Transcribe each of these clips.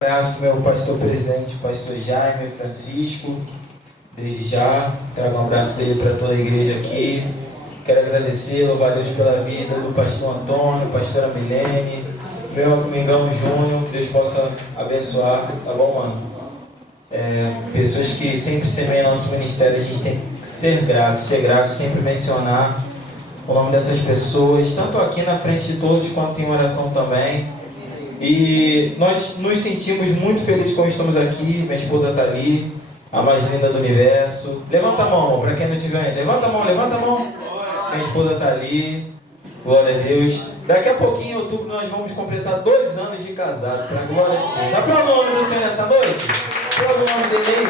Abraço meu pastor presidente, pastor Jaime Francisco, desde já, trago um abraço dele para toda a igreja aqui. Quero agradecer, louvar a Deus pela vida do pastor Antônio, pastora Milene, meu amigão Júnior, que Deus possa abençoar, tá bom, mano? Pessoas que sempre semeiam nosso ministério, a gente tem que ser grato, sempre mencionar o nome dessas pessoas, tanto aqui na frente de todos, quanto em oração também. E nós nos sentimos muito felizes quando estamos aqui. Minha esposa está ali, a mais linda do universo. Levanta a mão, para quem não estiver ainda. Levanta a mão. Minha esposa está ali, glória a Deus. Daqui a pouquinho, em outubro, nós vamos completar 2 anos de casado, para a glória de Deus. Dá para o nome do Senhor nessa noite? Para o nome dele aí.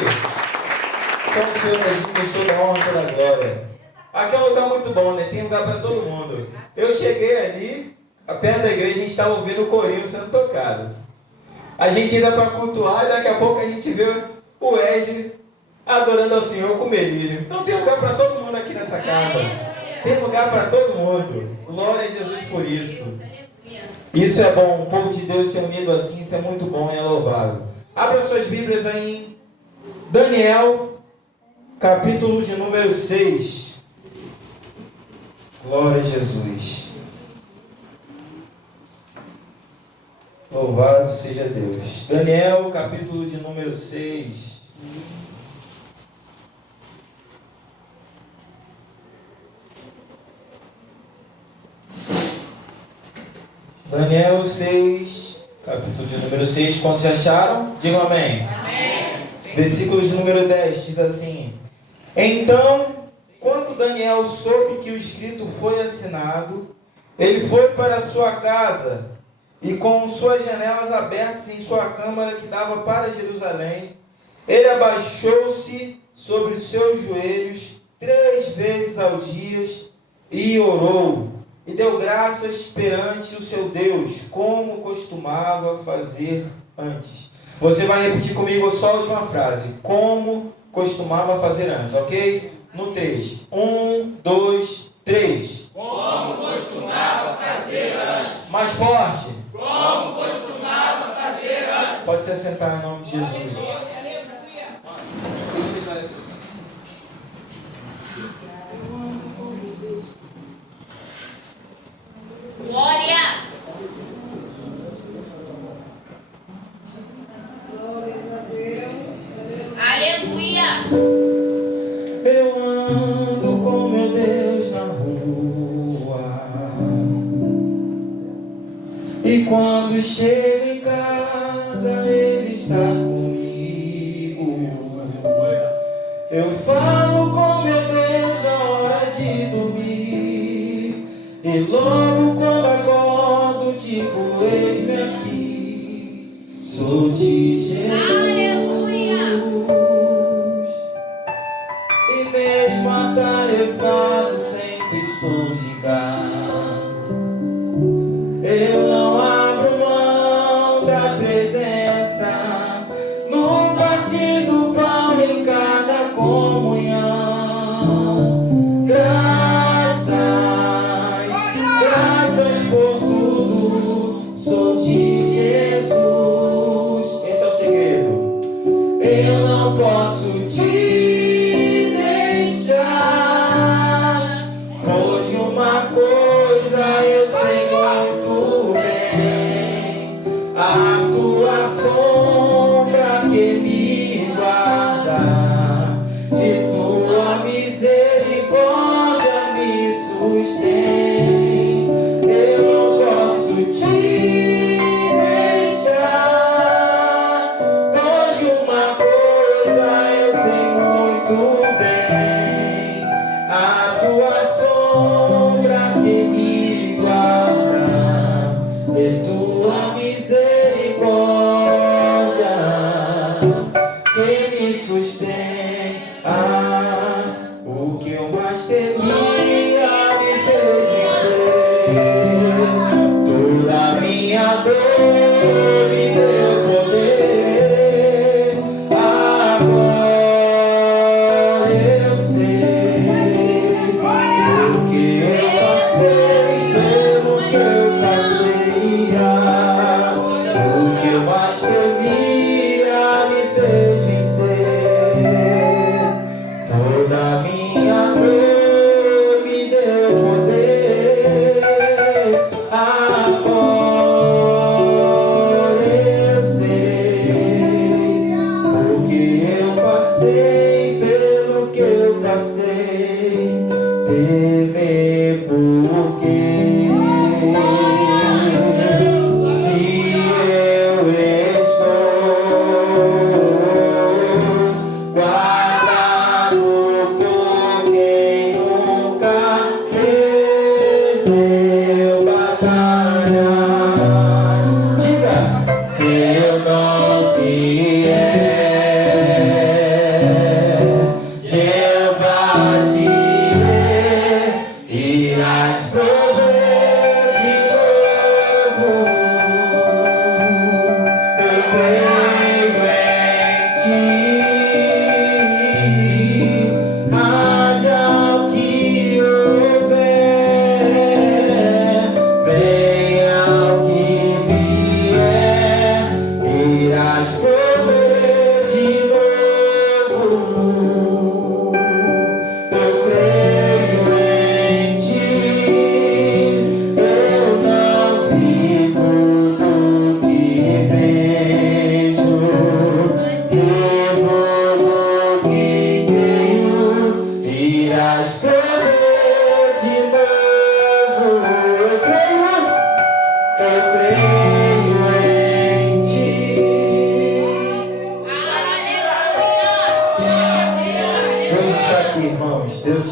Só o Senhor, a gente gostou da honra, toda a glória. Aqui é um lugar muito bom, né? Tem lugar para todo mundo. Eu cheguei ali, perto da igreja, a gente estava ouvindo o corinho sendo tocado. A gente ainda para cultuar e daqui a pouco a gente vê o Wesley adorando ao Senhor com melírio. Então tem lugar para todo mundo aqui nessa casa. Tem lugar para todo mundo. Glória a Jesus por isso. Isso é bom, um povo de Deus ser unido assim, isso é muito bom e é louvável. Abra suas Bíblias aí em Daniel, capítulo de número 6. Glória a Jesus. Louvado seja Deus. Daniel, capítulo de número 6. Daniel 6, capítulo de número 6. Quantos já acharam? Digam amém. Amém. Versículo de número 10 diz assim: Então, quando Daniel soube que o escrito foi assinado, ele foi para a sua casa e com suas janelas abertas em sua câmara que dava para Jerusalém, ele abaixou-se sobre os seus joelhos 3 vezes ao dia e orou, e deu graças perante o seu Deus, como costumava fazer antes. Você vai repetir comigo só a última frase, como costumava fazer antes, ok? No 3. 1, 2, 3. Como costumava fazer antes. Mais forte. Como costumava fazer antes. Pode se assentar em nome de Jesus. Glória. Aleluia. Eu ando com meu Deus na rua, e quando chego em casa Ele está comigo. Eu falo com meu Deus na hora de dormir, e logo quando acordo digo: eis-me aqui, sou de Jesus. Aleluia. E mesmo atarefado sempre estou ligado. Eu não abro mão da presença no partir do pão em cada comunhão. Graças por tudo, sou de Jesus. Esse é o segredo.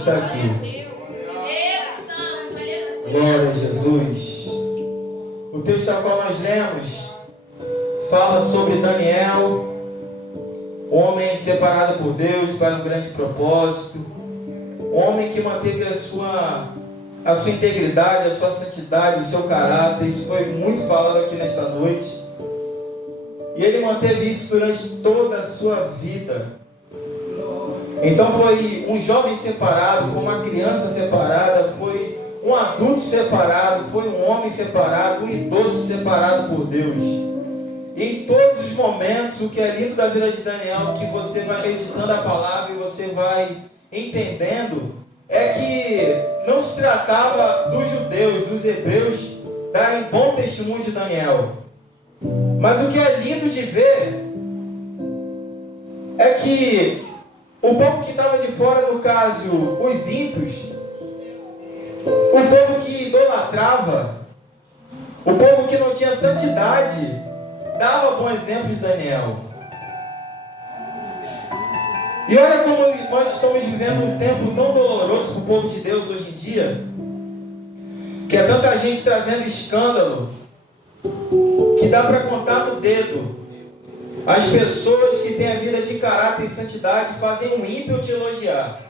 está aqui. Deus Santo, aleluia. Glória a Jesus. O texto ao qual nós lemos fala sobre Daniel, homem separado por Deus para um grande propósito, homem que manteve a sua integridade, a sua santidade, o seu caráter. Isso foi muito falado aqui nesta noite. E ele manteve isso durante toda a sua vida. Então foi um jovem separado, foi uma criança separada, foi um adulto separado, foi um homem separado, um idoso separado por Deus. E em todos os momentos, o que é lindo da vida de Daniel, que você vai meditando a palavra e você vai entendendo, é que não se tratava dos judeus, dos hebreus, darem bom testemunho de Daniel. Mas o que é lindo de ver é que o povo que estava de fora, no caso, os ímpios, o povo que idolatrava, o povo que não tinha santidade, dava bom exemplo de Daniel. E olha como nós estamos vivendo um tempo tão doloroso para o povo de Deus hoje em dia, que é tanta gente trazendo escândalo, que dá para contar no dedo. As pessoas que têm a vida de caráter e santidade fazem um ímpio te elogiar.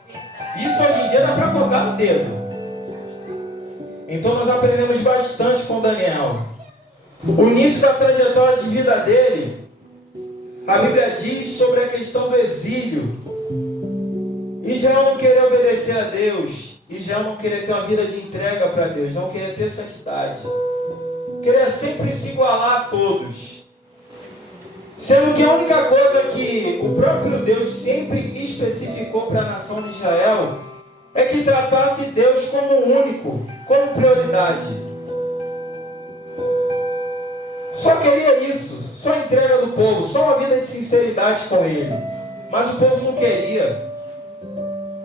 Isso hoje em dia dá para contar no dedo. Então nós aprendemos bastante com Daniel. O início da trajetória de vida dele, a Bíblia diz sobre a questão do exílio. Israel não querer obedecer a Deus, Israel não querer ter uma vida de entrega para Deus, não querer ter santidade, querer sempre se igualar a todos. Sendo que a única coisa que o próprio Deus sempre especificou para a nação de Israel é que tratasse Deus como único, como prioridade. Só queria isso, só a entrega do povo, só uma vida de sinceridade com Ele. Mas o povo não queria.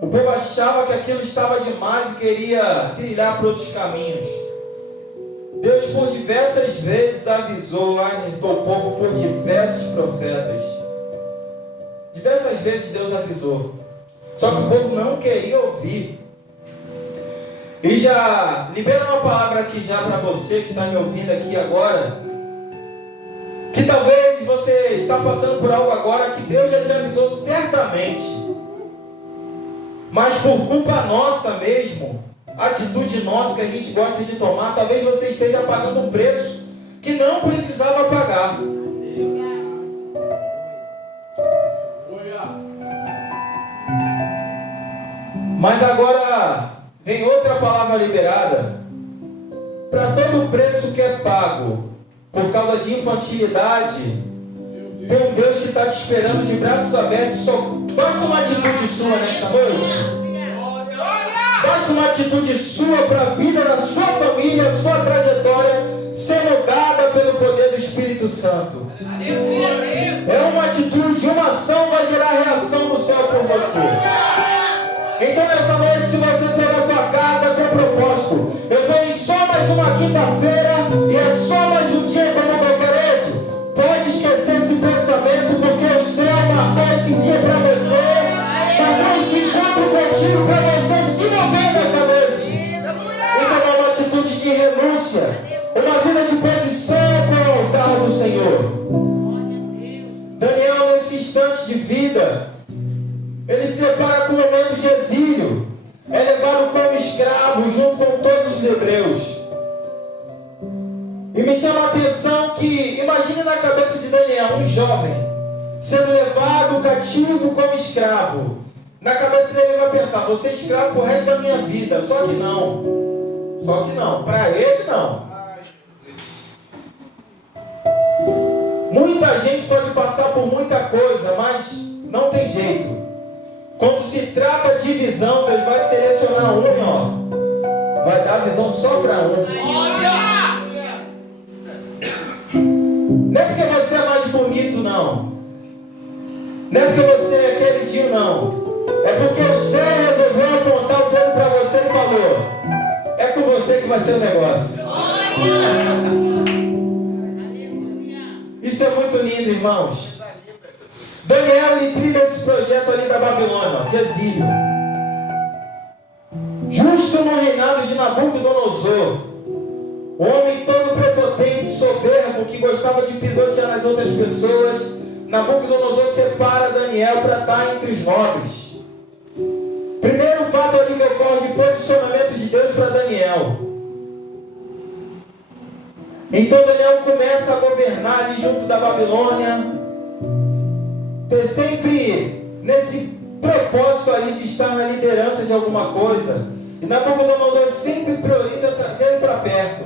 O povo achava que aquilo estava demais e queria trilhar para outros caminhos. Deus por diversas vezes avisou, alertou o povo por diversos profetas. Diversas vezes Deus avisou. Só que o povo não queria ouvir. E já libera uma palavra aqui já para você que está me ouvindo aqui agora. Que talvez você está passando por algo agora que Deus já te avisou certamente. Mas por culpa nossa mesmo, atitude nossa que a gente gosta de tomar, talvez você esteja pagando um preço que não precisava pagar. Mas agora vem outra palavra liberada. Para todo o preço que é pago por causa de infantilidade, tem um Deus que está te esperando de braços abertos. Só basta uma atitude sua nesta noite. Basta uma atitude sua para a vida da sua família, a sua trajetória ser mudada pelo poder do Espírito Santo. É uma atitude, uma ação vai gerar reação do céu por você. Então nessa noite, se você sair da sua casa com propósito, eu venho só mais uma quinta-feira e é só mais um dia como qualquer outro, pode esquecer esse pensamento, porque o céu marcou esse dia para você, marcou esse encontro contigo para você se mover nessa noite. Então é uma atitude de renúncia, uma vida de posição com o altar do Senhor. Daniel, nesse instante de vida, ele se depara com um momento de exílio. É levado como escravo junto com todos os hebreus. E me chama a atenção que, imagine na cabeça de Daniel, um jovem, sendo levado cativo como escravo. Na cabeça dele ele vai pensar, vou ser escravo pro resto da minha vida. Só que não, para ele não. Muita gente pode passar por muita coisa, mas não tem jeito. Quando se trata de visão, Deus vai selecionar um, vai dar visão só para um. Não é porque você é mais bonito, não. Não é porque você é queridinho, não. É porque o céu resolveu apontar o dedo para você e falou: é com você que vai ser o negócio. Isso é muito lindo, irmãos. Daniel, ele trilha esse projeto ali da Babilônia, de exílio. Justo no reinado de Nabucodonosor, um homem todo prepotente, soberbo, que gostava de pisotear nas outras pessoas, Nabucodonosor separa Daniel para estar entre os nobres. Primeiro fato ali que ocorre de posicionamento de Deus para Daniel. Então Daniel começa a governar ali junto da Babilônia, sempre nesse propósito ali de estar na liderança de alguma coisa. E Nabucodonosor sempre prioriza trazer ele para perto.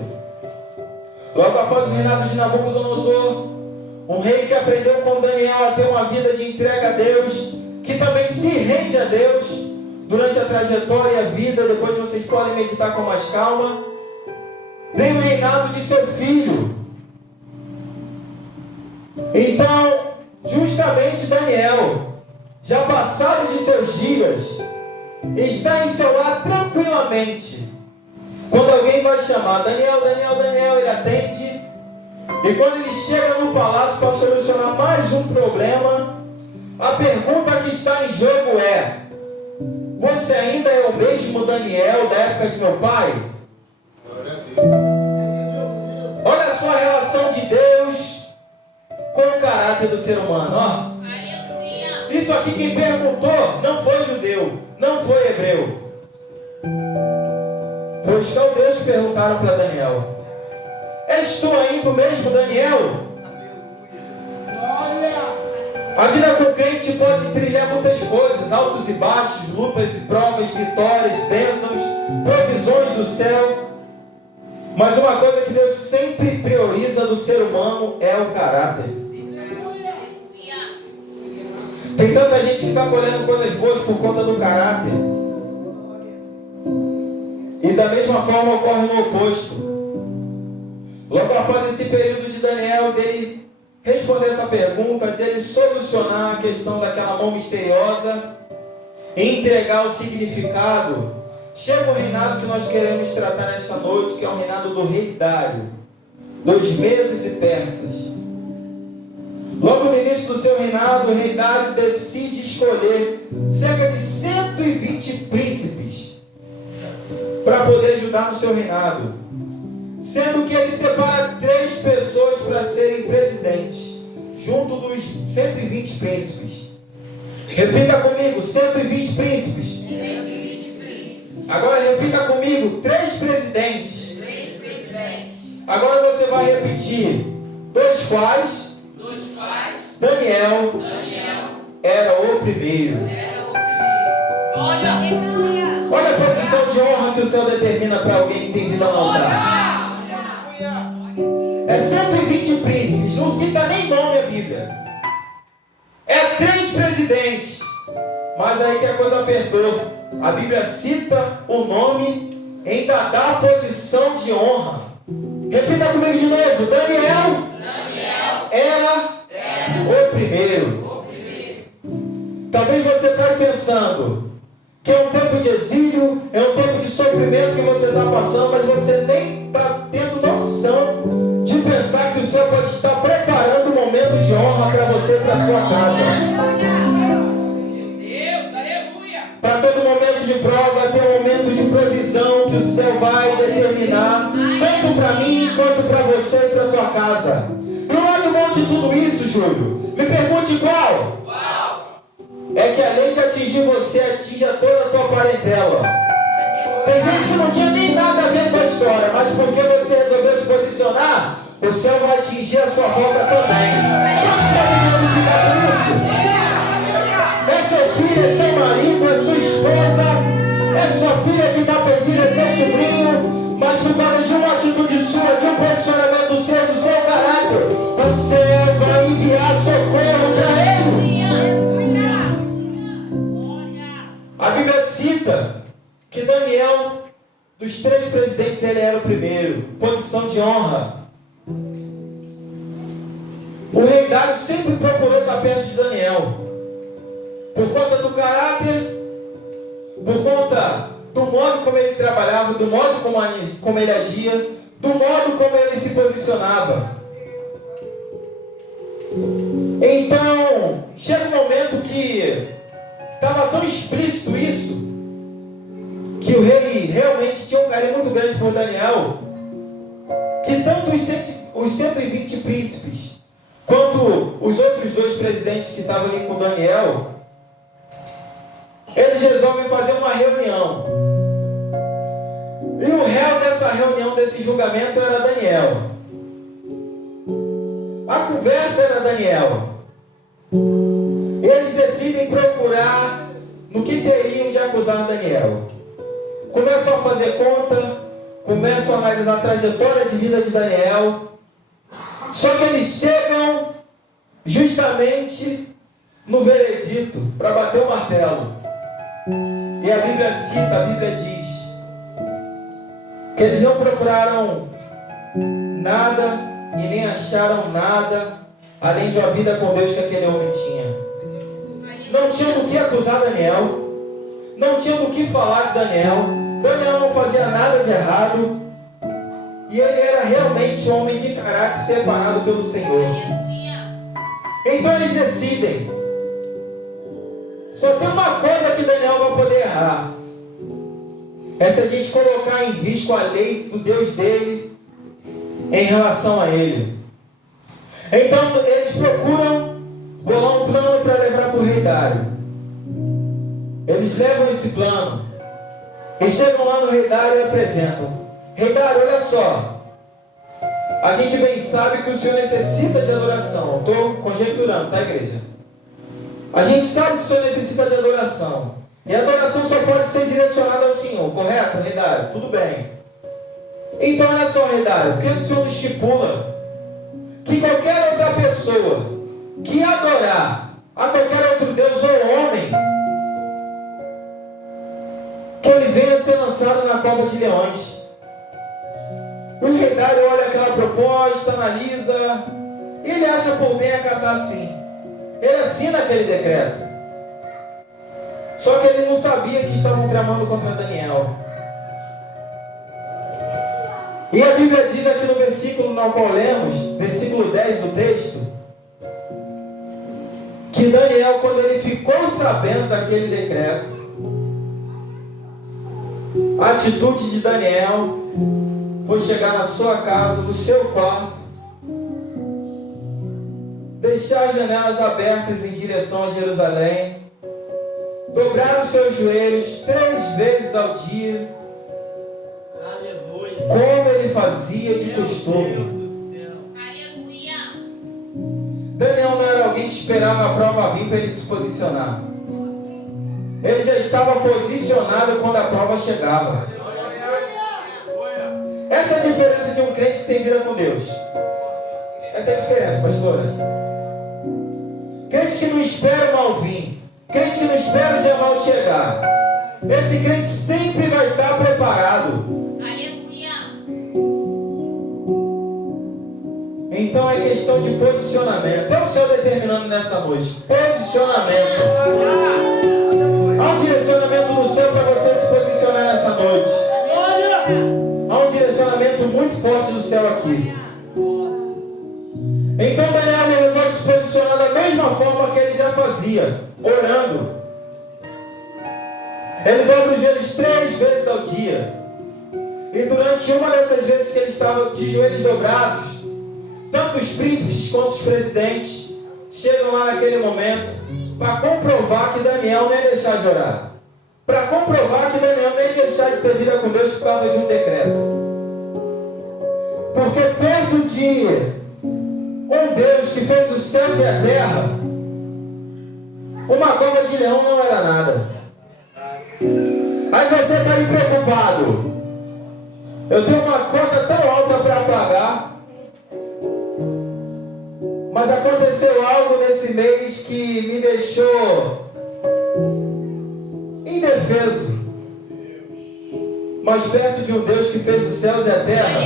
Logo após o reinado de Nabucodonosor, um rei que aprendeu com Daniel a ter uma vida de entrega a Deus, que também se rende a Deus durante a trajetória e a vida. Depois vocês podem meditar com mais calma. Vem o reinado de seu filho. Então, justamente Daniel, já passado de seus dias, está em seu lar tranquilamente. Quando alguém vai chamar Daniel, Daniel, Daniel, ele atende. E quando ele chega no palácio para solucionar mais um problema, a pergunta que está em jogo é: você ainda é o mesmo Daniel da época de meu pai? Olha só a relação de Deus com o caráter do ser humano. Ó. Isso aqui quem perguntou não foi judeu, não foi hebreu. Foi os caldeus que perguntaram para Daniel: és tu ainda o mesmo Daniel? A vida com o crente pode trilhar muitas coisas, altos e baixos, lutas e provas, vitórias, bênçãos, provisões do céu. Mas uma coisa que Deus sempre prioriza do ser humano é o caráter. Tem tanta gente que está colhendo coisas boas por conta do caráter. E da mesma forma ocorre no oposto. Logo após esse período de Daniel, dele responder essa pergunta, de ele solucionar a questão daquela mão misteriosa e entregar o significado, chega o reinado que nós queremos tratar nesta noite, que é o reinado do rei Dário, dos Medos e Persas. Logo no início do seu reinado, o rei Dário decide escolher cerca de 120 príncipes para poder ajudar no seu reinado, sendo que ele separa 3 pessoas para serem presidentes, junto dos 120 príncipes. Repita comigo: 120 príncipes. Agora repita comigo: 3 presidentes. Agora você vai repetir: dos quais Daniel era o primeiro. Olha a posição de honra que o Senhor determina para alguém que tem vida a montar. É 120 príncipes, não cita nem nome a Bíblia. É 3 presidentes. Mas aí que a coisa apertou. A Bíblia cita o nome, ainda dá a posição de honra. Repita comigo de novo: Daniel era o primeiro. Talvez você esteja pensando que é um tempo de exílio, é um tempo de sofrimento que você está passando, mas você nem está tendo noção de pensar que o Senhor pode estar preparando um momento de honra para você e para a sua casa. Para todo momento de prova, tem um momento de provisão que o céu vai determinar, tanto para mim quanto para você e para a tua casa. E olha o bom de tudo isso, Júlio. Me pergunte qual? É que além de atingir você, atinge toda a tua parentela. Tem gente que não tinha nem nada a ver com a história, mas porque você resolveu se posicionar, o céu vai atingir a sua volta também. Nós podemos glorificar por isso? É seu filho, é seu marido, é sua esposa, é sua filha que está perdida, é teu sobrinho, mas por causa de uma atitude sua, de um posicionamento seu, do seu caráter, o céu vai enviar socorro para ele. A Bíblia cita que Daniel, dos 3 presidentes, ele era o primeiro. Posição de honra. O rei Dário sempre procurou estar perto de Daniel, por conta do caráter, por conta do modo como ele trabalhava, do modo como ele agia, do modo como ele se posicionava. Então, chega um momento que estava tão explícito isso, que o rei ele realmente tinha um carinho muito grande por Daniel, que tanto os 120 príncipes, quanto os outros 2 presidentes que estavam ali com Daniel, eles resolvem fazer uma reunião. E o réu dessa reunião, desse julgamento, era Daniel. A conversa era Daniel. Eles decidem procurar no que teriam de acusar Daniel. Começam a fazer conta, começam a analisar a trajetória de vida de Daniel. Só que eles chegam justamente no veredito para bater o martelo. E a Bíblia cita, a Bíblia diz que eles não procuraram nada e nem acharam nada além de uma vida com Deus que aquele homem tinha. Não tinham do que acusar Daniel, não tinham do que falar de Daniel. Daniel não fazia nada de errado, e ele era realmente um homem de caráter separado pelo Senhor. Então eles decidem: só tem uma coisa que Daniel vai poder errar, é se a gente colocar em risco a lei do Deus dele em relação a ele. Então eles procuram bolar um plano para levar para o rei Dário. Eles levam esse plano e chegam lá no rei Dário e apresentam: rei Dário, olha só, a gente bem sabe que o senhor necessita de adoração. Estou conjecturando, tá, igreja? A gente sabe que o senhor necessita de adoração, e a adoração só pode ser direcionada ao Senhor, correto, rei Dário? Tudo bem. Então olha só, rei Dário, porque o senhor estipula que qualquer outra pessoa que adorar a qualquer outro Deus ou homem, que ele venha ser lançado na cova de leões. O rei Dário olha aquela proposta, analisa, e ele acha por bem acatar sim. Ele assina aquele decreto. Só que ele não sabia que estavam tramando contra Daniel. E a Bíblia diz aqui no versículo no qual lemos, versículo 10 do texto, que Daniel, quando ele ficou sabendo daquele decreto, a atitude de Daniel foi chegar na sua casa, no seu quarto, deixar as janelas abertas em direção a Jerusalém, dobrar os seus joelhos 3 vezes ao dia, como ele fazia de costume. Daniel não era alguém que esperava a prova vir para ele se posicionar. Ele já estava posicionado quando a prova chegava. Essa é a diferença de um crente que tem vida com Deus. Essa é a diferença, pastora. Crente que não espera o mal vir, crente que não espera o dia mal chegar, esse crente sempre vai estar preparado. Então é questão de posicionamento. É o Senhor determinando nessa noite. Posicionamento. Há um direcionamento do céu para você se posicionar nessa noite. Há um direcionamento muito forte do céu aqui. Então Daniel resolveu se posicionar da mesma forma que ele já fazia, orando. Ele dobra os joelhos 3 vezes ao dia. E durante uma dessas vezes que ele estava de joelhos dobrados, tanto os príncipes quanto os presidentes chegam lá naquele momento para comprovar que Daniel não ia deixar de orar, para comprovar que Daniel não ia deixar de ter vida com Deus por causa de um decreto. Porque perto de um Deus que fez os céus e a terra, uma cova de leão não era nada. Aí você está aí preocupado: eu tenho uma conta tão alta para pagar, mas aconteceu algo nesse mês que me deixou indefeso. Mas perto de um Deus que fez os céus e a terra,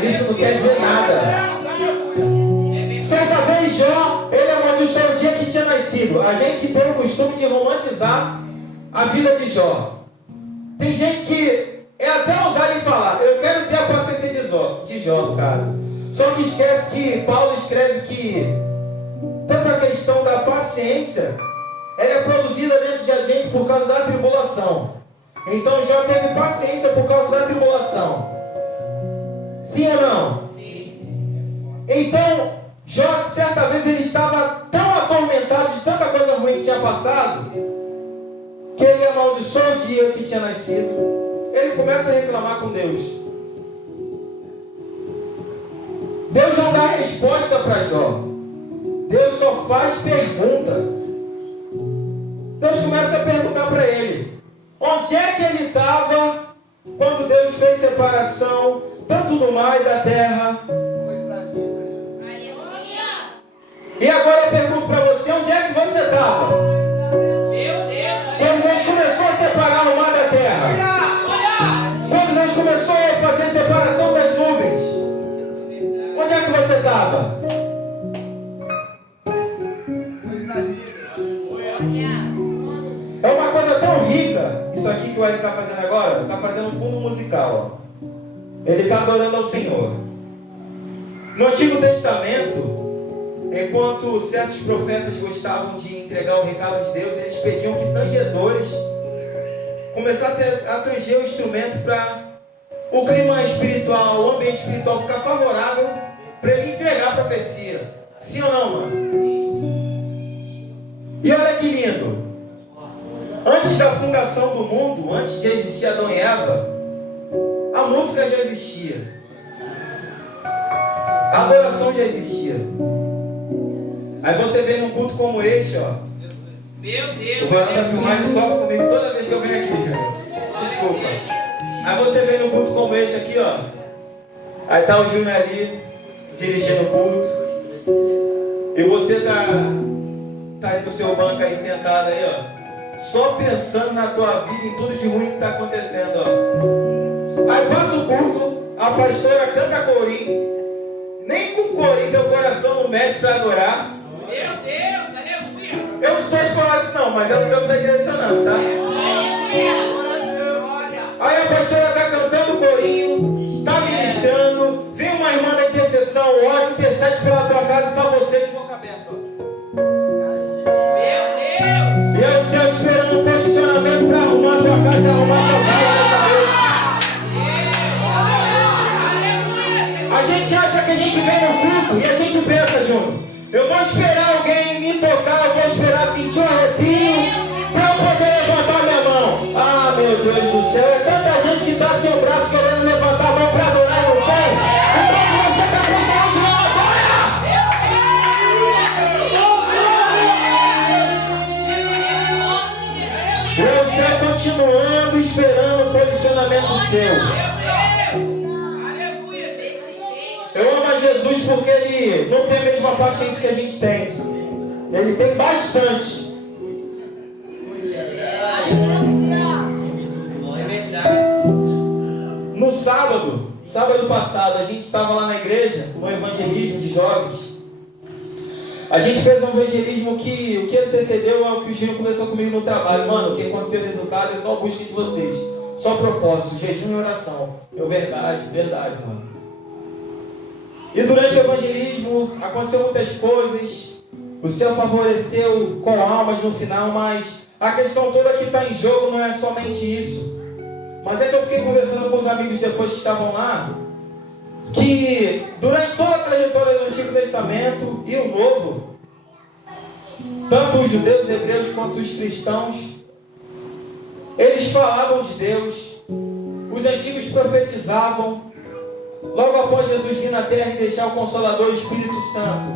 isso não quer dizer nada. Certa vez Jó, ele amaldiçoou o dia que tinha nascido. A gente tem o costume de romantizar a vida de Jó. Tem gente que é até ousado em falar: eu quero ter a paciência de Jó, no caso. Só que esquece que Paulo escreve que tanto a questão da paciência, ela é produzida dentro de a gente por causa da tribulação. Então Jó teve paciência por causa da tribulação. Sim ou não? Sim. Então, Jó, certa vez, ele estava tão atormentado de tanta coisa ruim que tinha passado, que ele amaldiçoou o dia que tinha nascido. Ele começa a reclamar com Deus. Deus não dá resposta para Jó. Deus só faz pergunta. Deus começa a perguntar para ele: onde é que ele estava quando Deus fez separação, tanto do mar e da terra? Aleluia. E agora eu pergunto para você: onde é que você estava Meu Deus. quando Deus começou a separar o mar da terra? Quando Deus começou a fazer separação das nuvens? Onde é que você estava? É uma coisa tão rica, isso aqui que o Ed está fazendo agora, está fazendo um fundo musical. Ó. Ele está adorando ao Senhor. No Antigo Testamento, enquanto certos profetas gostavam de entregar o recado de Deus, eles pediam que tangedores começassem a tanger o instrumento para o clima espiritual, o ambiente espiritual ficar favorável para ele entregar a profecia. Sim ou não, mano? E olha que lindo. Antes da fundação do mundo, antes de existir Adão e Eva, a música já existia. A adoração já existia. Aí você vem num culto como este, ó. Meu Deus. O varão da filmagem sofre comigo toda vez que eu venho aqui, Júnior. Desculpa. Aí você vem num culto como este aqui, ó. Aí tá o Júnior ali, dirigindo o culto. E você tá aí no seu banco aí sentado aí, ó. Só pensando na tua vida, em tudo de ruim que está acontecendo, ó. Aí passa o culto, a pastora canta corinho. Nem com corinho teu coração não mexe para adorar. Meu Deus, aleluia. Eu não sei te falar isso não, mas é o Senhor que está direcionando, tá? Aí a pastora está cantando corinho, está ministrando. Vem uma irmã da intercessão, ora, intercede pela tua casa e está você de boca aberta, ó. E aí o Senhor esperando um posicionamento para arrumar a tua casa e arrumar a tua casa. A gente acha que a gente vem no culto e a gente pensa, Júnior, eu vou esperar alguém me tocar, eu vou esperar sentir um arrepio para eu poder levantar minha mão. Ah, meu Deus do céu, é tanta gente que está sem o braço querendo levantar a mão para adorar e não tem. Enquanto você está com saúde, não adora! Você continuando esperando o posicionamento seu. Eu amo a Jesus porque ele não tem a mesma paciência que a gente tem. Ele tem bastante. É verdade. No sábado passado, a gente estava lá na igreja, no evangelismo de jovens. A gente fez um evangelismo que o que antecedeu é o que o Gino conversou comigo no trabalho. Mano, o que aconteceu no resultado é só a busca de vocês. Só propósito, jejum e oração. Verdade, mano. E durante o evangelismo aconteceu muitas coisas. O Senhor favoreceu com almas no final, mas a questão toda que está em jogo não é somente isso. Mas é que eu fiquei conversando com os amigos depois que estavam lá, que durante toda a trajetória do Antigo Testamento e o Novo, tanto os judeus, hebreus quanto os cristãos, eles falavam de Deus, os antigos profetizavam. Logo após Jesus vir na terra e deixar o Consolador, o Espírito Santo,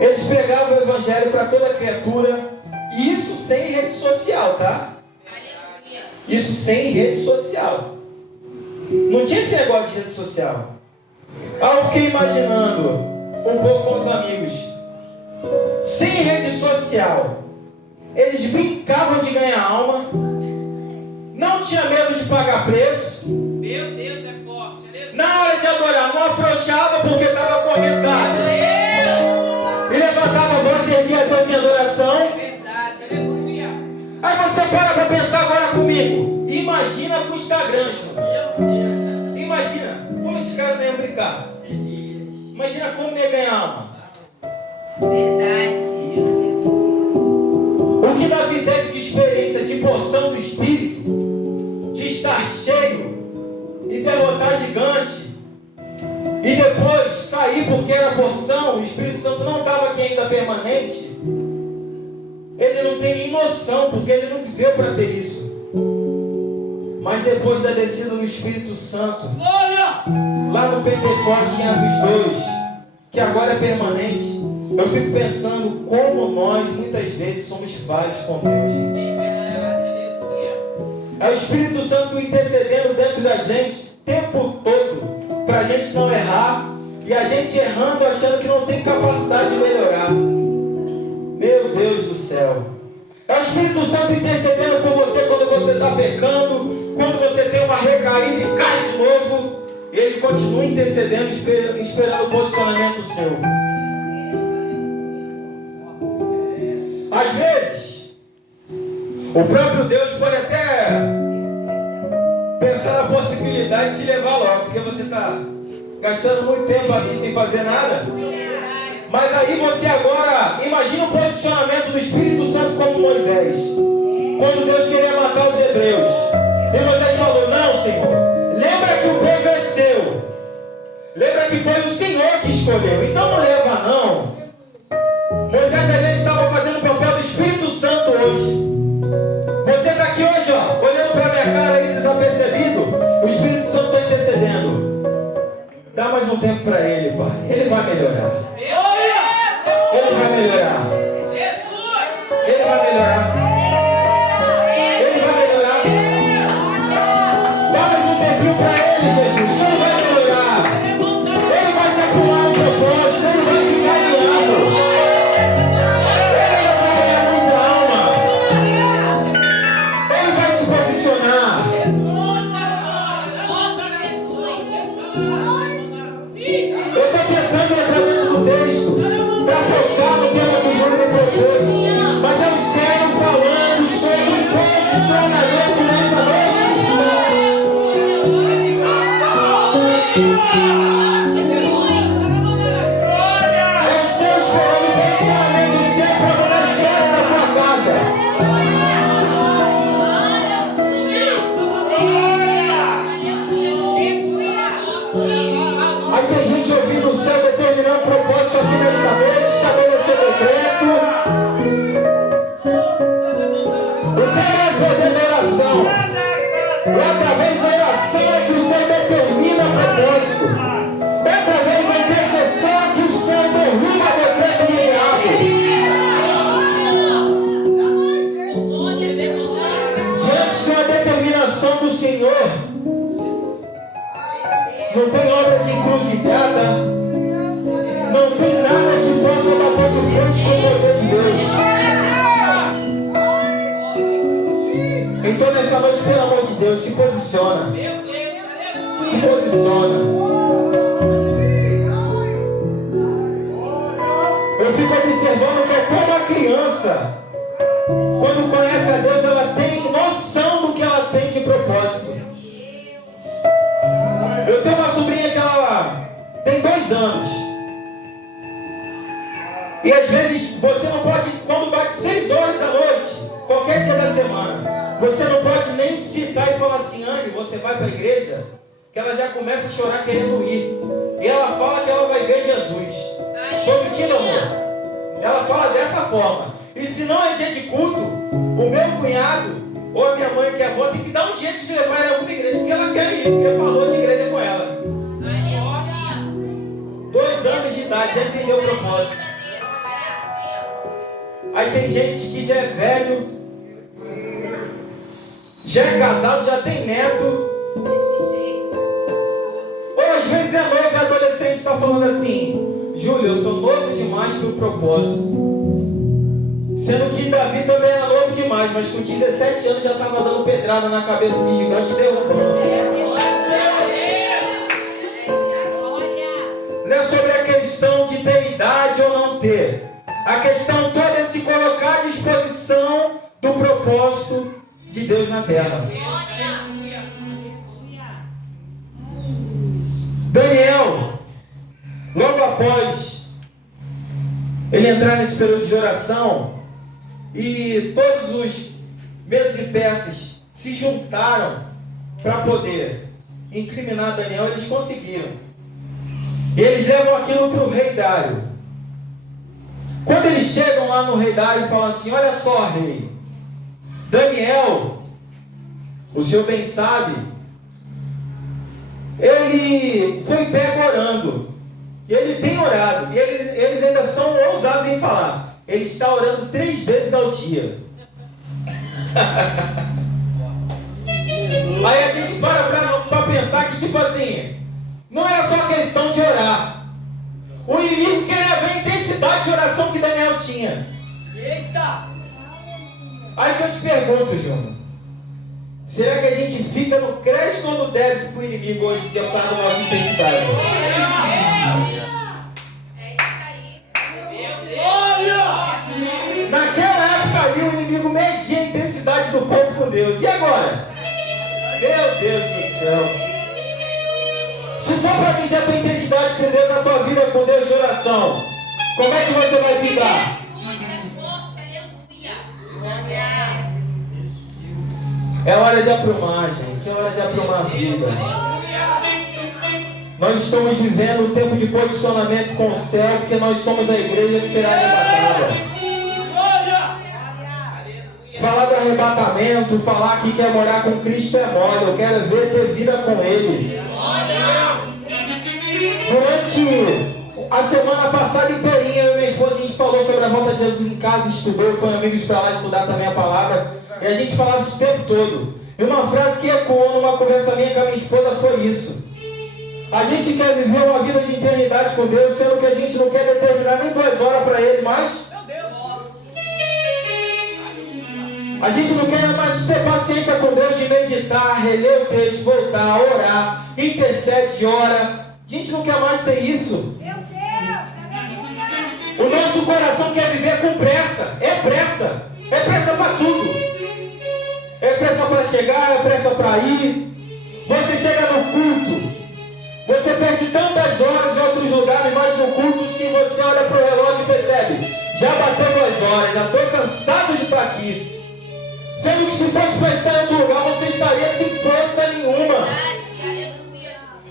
eles pregavam o Evangelho para toda criatura, e isso sem rede social, tá? Isso sem rede social. Não tinha esse negócio de rede social. Aí eu fiquei imaginando um pouco com os amigos, sem rede social, eles brincavam de ganhar alma, não tinha medo de pagar preço. Meu Deus, é forte. Na hora de adorar, não afrouxava porque estava acorrentado. E levantava a voz e erguia a Deus em adoração. É verdade, aleluia. Aí você para pensar agora comigo. Imagina com o Instagram, João. Imagina como esses caras não iam brincar. Imagina como não ia ganhar alma. Verdade. O que Davi teve de experiência, de porção do Espírito, o Espírito Santo não estava aqui ainda permanente, ele não tem nem noção, porque ele não viveu para ter isso. Mas depois da descida do Espírito Santo, lá no Pentecostes, em Atos 2, que agora é permanente, eu fico pensando como nós muitas vezes somos falhos com Deus, gente. É o Espírito Santo intercedendo dentro da gente o tempo todo, para a gente não errar, e a gente errando achando que não tem capacidade de melhorar. Meu Deus do céu. É o Espírito Santo intercedendo por você quando você está pecando, quando você tem uma recaída e cai de novo. Ele continua intercedendo, esperando o posicionamento seu. Às vezes, o próprio Deus pode até pensar na possibilidade de te levar logo, porque você está gastando muito tempo aqui sem fazer nada. Mas aí você agora, imagina o posicionamento do Espírito Santo como Moisés. Quando Deus queria matar os hebreus. E Moisés falou, não, Senhor, lembra que o povo é seu. Lembra que foi o Senhor que escolheu. Então não leva não. Moisés a gente estava fazendo o papel do Espírito Santo hoje. Você está aqui hoje, ó, olhando para a minha cara aí desapercebido. O Espírito Santo está intercedendo. Dá mais um tempo para ele, Pai. Ele vai melhorar. Ele vai melhorar. Ele vai melhorar. Ele vai melhorar. Dá mais um tempinho para ele, Jesus. Ele vai melhorar. Ele vai se acumular um propósito. Ele vai ficar alinhado. Ele vai ganhar muita alma. Ele vai se posicionar. Eu estou tentando entrar dentro do texto para focar no tema que o Júlio me propôs. Mas é o céu falando sobre posicionamento nessa noite. É o céu esperando o posicionamento do céu para mudar a história da tua casa. Aí tem gente ouvindo o céu determinando o propósito aqui nesta noite, estabelecer decreto. O tema é o poder da oração. E através da oração é que o céu determina propósito. É através da intercessão que o céu derruba o decreto do diabo. Diante da determinação do Senhor, não tem obras encruzilhada, não tem nada que possa bater de frente com o poder de Deus. Então nessa noite, pelo amor de Deus, se posiciona. Se posiciona. Eu fico observando que é como a criança, quando conhece a Deus, ela tem noção do que ela tem de propósito. Eu tenho uma sobrinha que ela tem 2 anos. E às vezes você não pode, quando bate 6 horas da noite, qualquer dia da semana, você não pode nem citar e falar assim, Anne, você vai para a igreja? Que ela já começa a chorar querendo ir. E ela fala que ela vai ver Jesus. Estou mentindo, amor? Ela fala dessa forma. E se não é dia de culto, o meu cunhado ou a minha mãe que é avó tem que dar um jeito de levar ela a alguma igreja, porque ela quer ir, porque falou de igreja com ela. 2 anos de idade, já entendeu o propósito. Aí tem gente que já é velho, já é casado, já tem neto. Ou às vezes é novo e adolescente está falando assim, Júlio, eu sou novo demais para o propósito. Sendo que Davi também era novo demais, mas com 17 anos já estava dando pedrada na cabeça de gigante e derrubando. Não é sobre a questão de ter idade ou não ter. A questão toda é se colocar à disposição do propósito de Deus na terra. Daniel, logo após ele entrar nesse período de oração, e todos os medos e persas se juntaram para poder incriminar Daniel, eles conseguiram. E eles levam aquilo para o rei Dário. Quando eles chegam lá no rei Dário e falam assim: olha só, rei, Daniel, o senhor bem sabe, ele foi pego orando. E ele tem orado. E eles ainda são ousados em falar. Ele está orando 3 vezes ao dia. Aí a gente para pensar que, tipo assim, não era só questão de orar. O inimigo queria ver a intensidade de oração que Daniel tinha. Eita! Aí que eu te pergunto, Júnior, será que a gente fica no crédito ou no débito com o inimigo hoje que está na nossa intensidade? É isso aí. Naquela época ali o inimigo media a intensidade do povo com Deus. E agora? Meu Deus do céu. Se for para medir a tua intensidade com Deus, na tua vida com Deus de oração, como é que você vai ficar? Jesus é forte, aleluia. É hora de aprumar, gente. É hora de aprumar a vida. Nós estamos vivendo um tempo de posicionamento com o céu, porque nós somos a igreja que será arrebatada. Falar do arrebatamento, falar que quer morar com Cristo é mole. Eu quero ver ter vida com Ele. Durante a semana passada inteirinha, eu e minha esposa, a gente falou sobre a volta de Jesus em casa, estudou, foi amigos para lá estudar também a palavra. E a gente falava isso o tempo todo. E uma frase que ecoou numa conversa minha com a minha esposa foi isso: a gente quer viver uma vida de eternidade com Deus, sendo que a gente não quer determinar nem 2 horas para Ele, mas a gente não quer mais ter paciência com Deus de meditar, reler o texto, voltar, orar, intercede, ora. A gente não quer mais ter isso. Meu Deus, aleluia. O nosso coração quer viver com pressa. É pressa. É pressa para tudo. É pressa para chegar, é pressa para ir. Você chega no culto, você perde tantas horas em outros lugares, mas no culto, se você olha para o relógio e percebe, já bateu 2 horas, já estou cansado de estar aqui. Sendo que se fosse para estar em outro lugar, você estaria sem força nenhuma.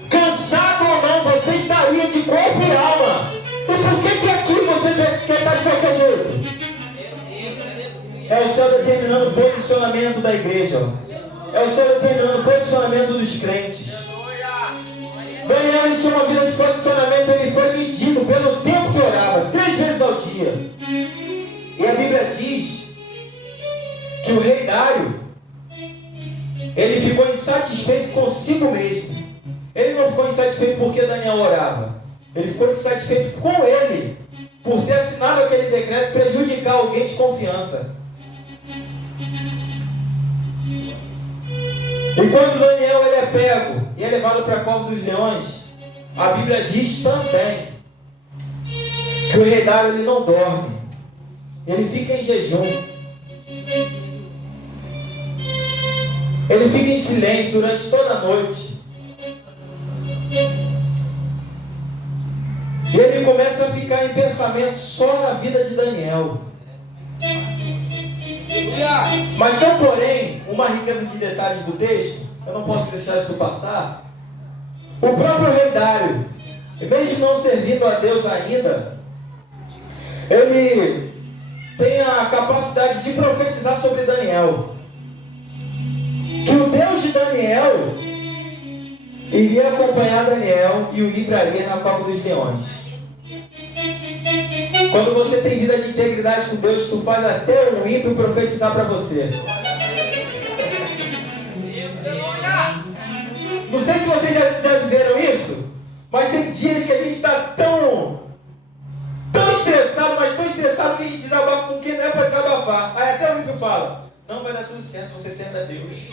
Cansado ou não, você estaria de corpo e alma. E por que aqui você quer estar de qualquer jeito? É o céu determinando o posicionamento da igreja. É o céu determinando o posicionamento dos crentes. Daniel, ele tinha uma vida de posicionamento, ele foi medido pelo tempo que orava, 3 vezes ao dia. E a Bíblia diz que o rei Dário, ele ficou insatisfeito consigo mesmo. Ele não ficou insatisfeito porque Daniel orava. Ele ficou insatisfeito com ele, por ter assinado aquele decreto prejudicar alguém de confiança. E quando Daniel ele é pego e é levado para a cova dos leões, a Bíblia diz também que o rei Dário ele não dorme. Ele fica em jejum. Ele fica em silêncio durante toda a noite. E ele começa a ficar em pensamento só na vida de Daniel. Mas não, porém, uma riqueza de detalhes do texto, eu não posso deixar isso passar. O próprio rei Dário, mesmo não servindo a Deus ainda, ele tem a capacidade de profetizar sobre Daniel. Que o Deus de Daniel iria acompanhar Daniel e o livraria na cova dos leões. Quando você tem vida de integridade com Deus, tu faz até um ímpio profetizar para você. Não sei se vocês já viveram isso, mas tem dias que a gente está tão estressado, mas tão estressado que a gente desabafa com quem não é para desabafar. Aí até o ímpio fala: não, vai dar tudo certo, você serve a Deus.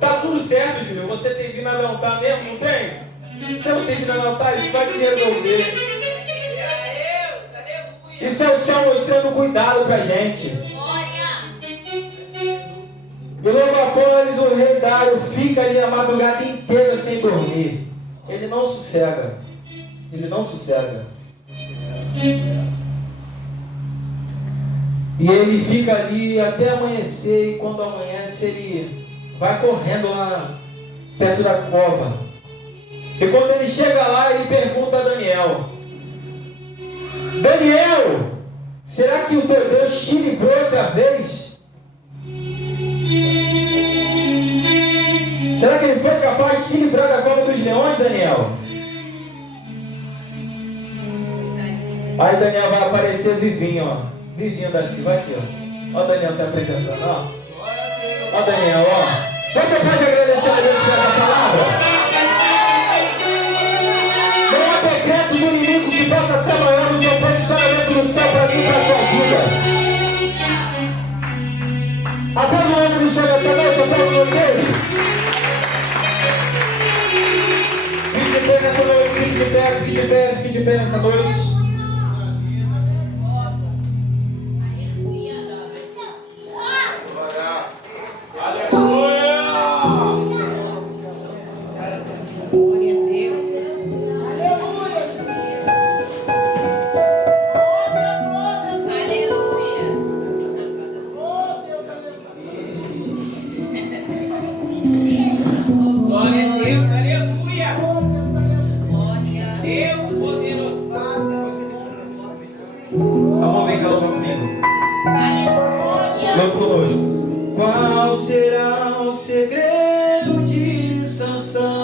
Tá tudo certo, Júlio. Você tem vindo a levantar mesmo, não tem? Você não tem vindo a levantar, isso vai se resolver. Isso é o céu mostrando cuidado pra gente. E logo após o rei Dário fica ali a madrugada inteira sem dormir. Ele não sossega. Ele não sossega. E ele fica ali até amanhecer, e quando amanhece ele vai correndo lá perto da cova. E quando ele chega lá, ele pergunta a Daniel: Daniel, será que o teu Deus te livrou outra vez? Será que ele foi capaz de te livrar da cova dos leões, Daniel? Aí Daniel vai aparecer vivinho, ó. Vivinho da Silva aqui, ó. Ó o Daniel se apresentando, ó. Ó Daniel, ó. Você pode agradecer a Deus por essa palavra? Não há decreto do inimigo que possa ser maior do que o posicionamento do céu para mim e para a tua vida. Até o nome do Senhor nessa noite, até o nome dele. Fique de pé nessa noite, fique de pé, fique de pé, fique de pé nessa noite. Glória a Deus, aleluia. Deus poderoso. Vamos ver, calma comigo. Vamos conosco. Qual será o segredo de Sansão?